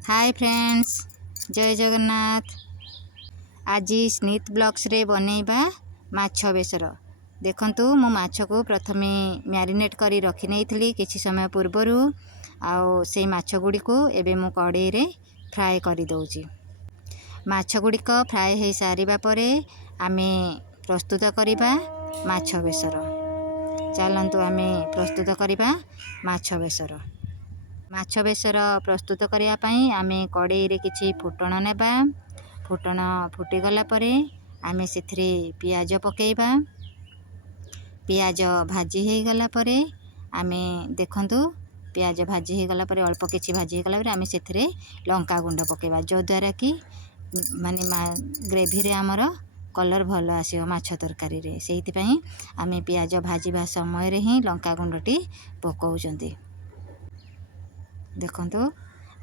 Hi friends, जय जगन्नाथ। आज Smith blogs रे बनैबा माछ बेसर। देखंतु मु माछ को प्रथमे मैरिनेट करी रखी नहीं किछि समय पूर्वरु। आउ से माछ गुडी को एबे मु कड़ाई रे फ्राए करी दउची। माछ गुडी को फ्राए हे सारिबा परे आमे प्रस्तुत करिबा माछ बेसर। चलंतु आमे प्रस्तुत करिबा माछ बेसर। माछ बेसर प्रस्तुत करिया पई आमे कड़ाई रे किछि फुटण नेबा। फुटण फुटी गला परे आमे सेथरे पियाज पकेइबा। पियाज भाजी हे गला परे आमे देखंतु पियाज भाजी हे गला परे अल्प किछि भाजी हे गला परे आमे सेथरे लंका गुंड पकेइबा, जो द्वारा कि माने ग्रेवी रे हमर कलर भल आसियो माछ तरकारी रे। सेहिति पई आमे पियाज भाजीबा समय रे ही लंका गुंडटी पकाउचंती। देखंतु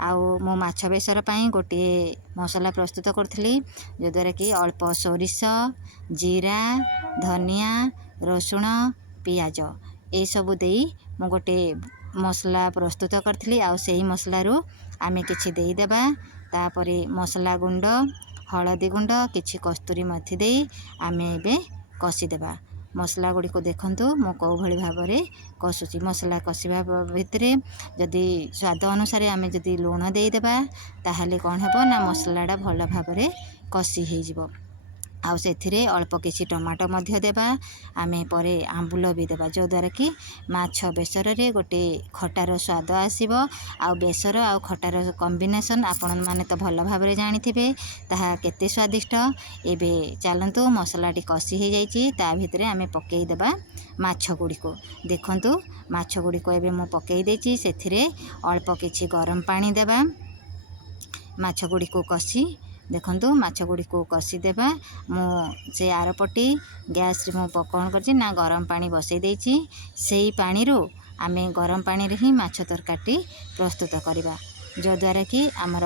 आउ मो माछ बेसर पई गोटे मसला प्रस्तुत करथली, जो द्वारा कि अल्प सोरिष, जीरा, धनिया, रसुण, पियाज ए सब देई मो गोटे मसला प्रस्तुत करथली। आउ सेही मसला रु आमे किछि देई देबा। तापरे मसला गुंड, हळदी गुंड, किछि कस्तूरी मेथी देई आमे एबे कसी देबा। मसला गुडी को देखंतु मो को भली भाबरे कसुची। मसला कसिबा भितरे जदि स्वाद अनुसार आमे जदि लूण देई देबा ताहाले कोन हेबो ना मसलाडा भल भाबरे कसी हे जिवो। आउ सेथिरे अल्प किछि टमाटो मध्य देबा। आमे परे आंबुल भी देबा, जो द्वारा कि माछ बेसर रे गोटे खटार स्वाद आसीबो। आउ बेसर आउ खटार कॉम्बिनेशन आपण माने तो भल भाबरे जानिथिबे ताहा केते स्वादिष्ट। एबे चलंतु मसलाटी कसी हे जाईची, ता भितरे आमे पकेई देबा माछ गुडी को। देखंतु माछ गुडी को एबे मु पकेई देची। सेथिरे अल्प किछि गरम पानी देबा। माछ गुडी को कसी देखंतु माछ गुडी को कसी देबा। मु से आरपटी गैस रे मु पकोण करची ना गरम पानी बसई देची। सेही पानी रु आमे गरम पानी रे ही माछ तरकाटी प्रस्तुत करिबा, जो द्वारा कि हमर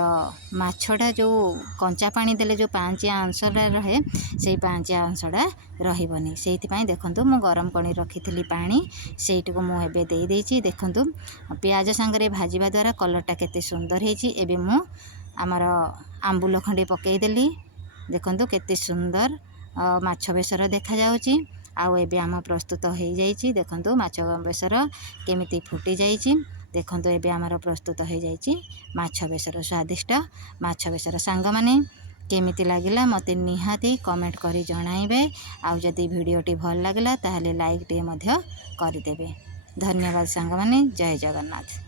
माछडा जो कंचा पानी देले जो पांचिया अंशडा रहे सेही पांचिया अंशडा रहिबनी। सेहिति पई देखंतु मु गरम कणी रखिथिली पानी, सेहिटी को मु एबे देई देची। देखंतु पियाज संगरे भाजीबा द्वारा कलरटा केते सुंदर हेची। एबे मु हमर आंबुल खंडे पकेई देली। देखंतु केते सुंदर माछ बेसर देखा जाउची। आउ एबे हम प्रस्तुत हो जाइची। देखंतु माछ बेसर केमिति फुटी जाइची। देखंतु एबे हमर प्रस्तुत हो जाइची माछ बेसर। स्वादिष्ट माछ बेसर। सांग माने केमिति लागिला मते निहाती कमेंट करी जणाइबे। आउ जदि वीडियोटी भल लागला ताहाले लाइक टे मध्य करि देबे। धन्यवाद सांग माने। जय जगन्नाथ।